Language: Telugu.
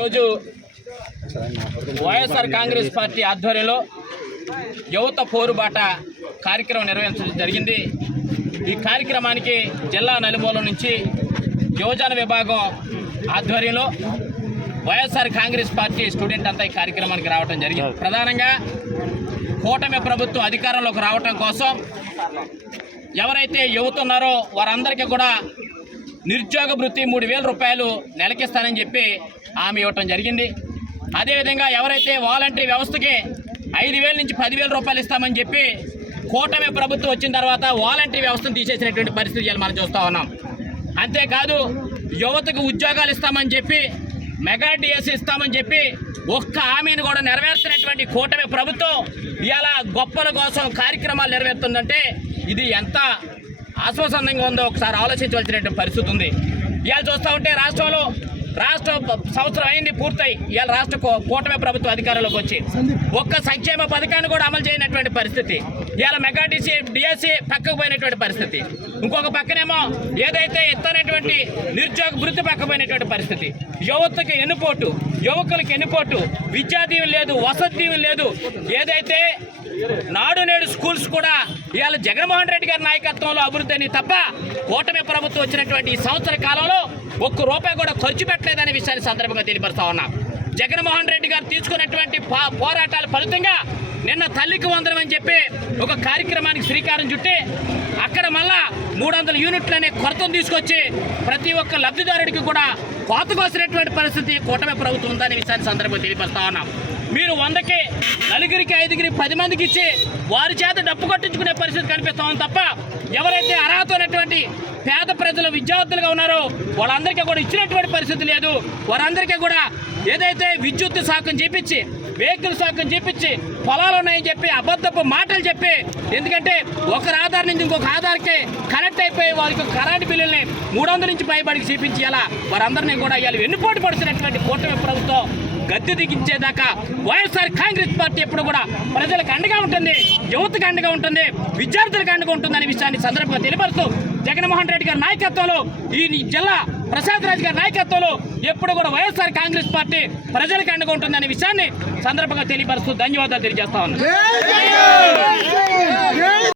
రోజు వైఎస్ఆర్ కాంగ్రెస్ పార్టీ ఆధ్వర్యంలో యువత పోరుబాట కార్యక్రమం నిర్వహించడం జరిగింది। ఈ కార్యక్రమానికి జిల్లా నలుమూల నుంచి యువజన విభాగం ఆధ్వర్యంలో వైఎస్ఆర్ కాంగ్రెస్ పార్టీ స్టూడెంట్ అంతా ఈ కార్యక్రమానికి రావడం జరిగింది। ప్రధానంగా కూటమి ప్రభుత్వం అధికారంలోకి రావడం కోసం ఎవరైతే యువత ఉన్నారో వారందరికీ కూడా నిరుద్యోగ భృతి 3000 రూపాయలు నెలకిస్తానని చెప్పి హామీ ఇవ్వటం జరిగింది। అదేవిధంగా ఎవరైతే వాలంటరీ వ్యవస్థకి 5000 నుంచి 10000 రూపాయలు ఇస్తామని చెప్పి కూటమి ప్రభుత్వం వచ్చిన తర్వాత వాలంటరీ వ్యవస్థను తీసేసినటువంటి పరిస్థితి మనం చూస్తూ ఉన్నాం। అంతేకాదు యువతకు ఉద్యోగాలు ఇస్తామని చెప్పి మెగా డిఎస్సి ఇస్తామని చెప్పి ఒక్క హామీని కూడా నెరవేర్చినటువంటి కూటమి ప్రభుత్వం ఇవాళ గొప్పల కోసం కార్యక్రమాలు నెరవేరుతుందంటే ఇది ఎంత ఆశ్వాసంగా ఉందో ఒకసారి ఆలోచించవలసినటువంటి పరిస్థితి ఉంది। ఇవాళ చూస్తూ ఉంటే రాష్ట్ర సంవత్సరం అయింది పూర్తయి ఇవాళ రాష్ట్ర కూటమి ప్రభుత్వం అధికారంలోకి వచ్చి ఒక్క సంక్షేమ పథకాన్ని కూడా అమలు చేయనటువంటి పరిస్థితి, ఇవాళ మెగా డిఎస్సి పక్కకు పోయినటువంటి పరిస్థితి, ఇంకొక పక్కనేమో ఏదైతే ఎత్తనటువంటి నిరుద్యోగ భృతి పక్కపోయినటువంటి పరిస్థితి, యువతకి ఎన్నుపోటు, యువకులకి ఎన్నుపోటు, విద్యా దీవెన లేదు, వసతి దీవెన లేదు, ఏదైతే నాడు నేడు స్కూల్స్ కూడా ఇవాళ జగన్మోహన్ రెడ్డి గారి నాయకత్వంలో అభివృద్ధి అని తప్ప కూటమి ప్రభుత్వం వచ్చినటువంటి ఈ సంవత్సర కాలంలో ఒక్క రూపాయి కూడా ఖర్చు పెట్టలేదనే విషయాన్ని సందర్భంగా తెలియపరుస్తా ఉన్నాం। జగన్మోహన్ రెడ్డి గారు తీసుకున్నటువంటి పోరాటాల ఫలితంగా నిన్న తల్లికి వందనం అని చెప్పి ఒక కార్యక్రమానికి శ్రీకారం చుట్టి అక్కడ మళ్ళా 300 యూనిట్లు అనే కొరతను తీసుకొచ్చి ప్రతి ఒక్క లబ్ధిదారుడికి కూడా కోత కోసినటువంటి పరిస్థితి కూటమి ప్రభుత్వం ఉందనే విషయాన్ని సందర్భంగా తెలియపరుస్తా ఉన్నాం। మీరు 100కి 4కి 5కి 10 మందికి ఇచ్చి వారి చేత డప్పు కొట్టించుకునే పరిస్థితి కనిపిస్తా ఉంది తప్ప ఎవరైతే అర్హత ఉన్నటువంటి పేద ప్రజలు విద్యార్థులుగా ఉన్నారో వాళ్ళందరికీ కూడా ఇచ్చినటువంటి పరిస్థితి లేదు। వారందరికీ కూడా ఏదైతే విద్యుత్ శాఖను చేపించి వెహికల్ శాఖను చేపించి పొలాలు ఉన్నాయని చెప్పి అబద్ధపు మాటలు చెప్పి, ఎందుకంటే ఒకరి ఆధార్ నుంచి ఇంకొక ఆధార్కి కనెక్ట్ అయిపోయి వారికి కరెంటు బిల్లుల్ని 300 నుంచి పైబడికి చూపించి అలా వారందరినీ కూడా ఇవాళ వెన్నుపోటు పడుతున్నటువంటి కూటమి ప్రభుత్వం గద్దె దిగించేదాకా వైఎస్ఆర్ కాంగ్రెస్ పార్టీ ఎప్పుడు కూడా ప్రజలకు అండగా ఉంటుంది, యువతకు అండగా ఉంటుంది, విద్యార్థులకు అండగా ఉంటుందనే విషయాన్ని సందర్భంగా తెలియపరుస్తూ జగన్మోహన్ రెడ్డి గారి నాయకత్వంలో ఈ జిల్లా ప్రసాద్ రాజ్ గారి నాయకత్వంలో ఎప్పుడు కూడా వైఎస్ఆర్ కాంగ్రెస్ పార్టీ ప్రజలకు అండగా ఉంటుందనే విషయాన్ని సందర్భంగా తెలియపరుస్తూ ధన్యవాదాలు తెలియజేస్తా ఉన్నాను।